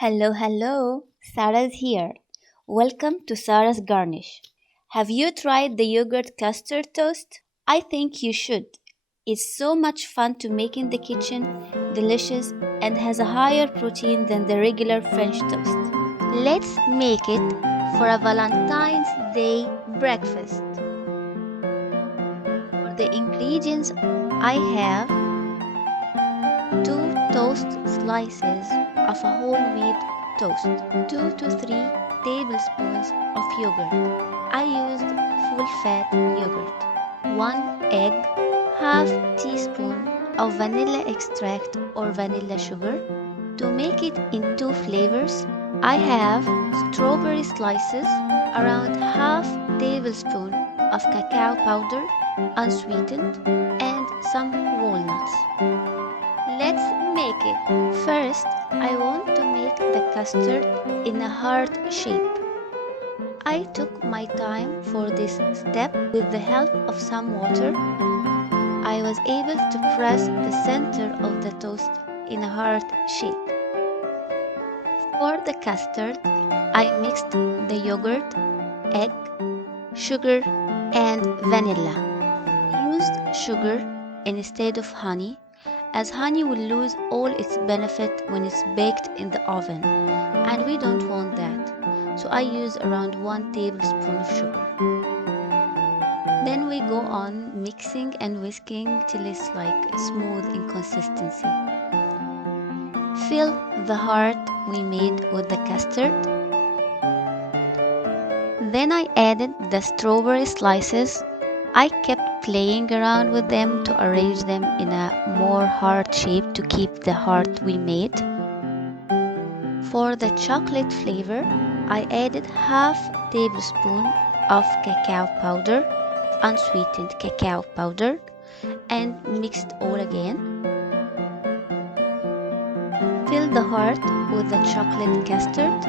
Hello, hello. Sarah's here. Welcome to Sarah's Garnish. Have you tried the yogurt custard toast? I think you should. It's so much fun to make in the kitchen, delicious, and has a higher protein than the regular French toast. Let's make it for a Valentine's Day breakfast. For the ingredients, I have 2 toast slices of a whole wheat toast, 2 to 3 tablespoons of yogurt. I used full fat yogurt, 1 egg, half teaspoon of vanilla extract or vanilla sugar. To make it in 2 flavors, I have strawberry slices, around half tablespoon of cacao powder, unsweetened, and some walnuts. Let's make it. First, I want to make the custard in a heart shape. I took my time for this step with the help of some water. I was able to press the center of the toast in a heart shape. For the custard, I mixed the yogurt, egg, sugar, and vanilla. I used sugar instead of honey, as honey will lose all its benefit when it's baked in the oven, and we don't want that. So I use around 1 tablespoon of sugar. Then we go on mixing and whisking till it's like smooth in consistency. Fill the heart we made with the custard. Then I added the strawberry slices. I kept playing around with them to arrange them in a more heart shape to keep the heart we made. For the chocolate flavor, I added half tablespoon of cacao powder, unsweetened cacao powder, and mixed all again. Fill the heart with the chocolate custard.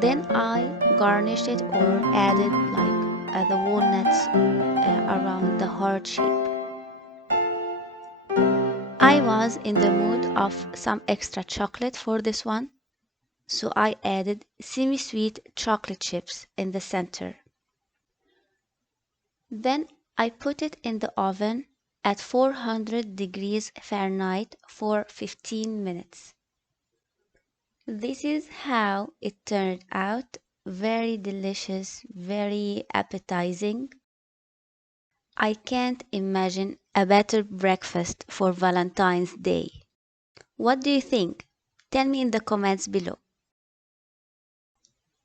Then I garnished it or added the walnuts around the heart shape. I was in the mood of some extra chocolate for this one, so I added semi-sweet chocolate chips in the center. Then I put it in the oven at 400 degrees Fahrenheit for 15 minutes. This is how it turned out. Very delicious, very appetizing. I can't imagine a better breakfast for Valentine's Day. What do you think? Tell me in the comments below.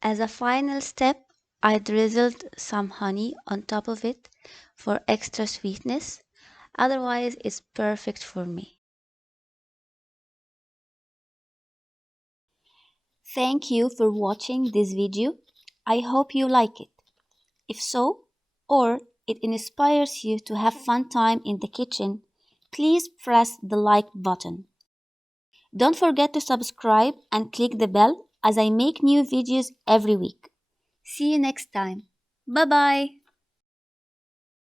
As a final step, I drizzled some honey on top of it for extra sweetness. Otherwise, it's perfect for me. Thank you for watching this video. I hope you like it. If so, or it inspires you to have fun time in the kitchen, please press the like button. Don't forget to subscribe and click the bell as I make new videos every week. See you next time. Bye bye.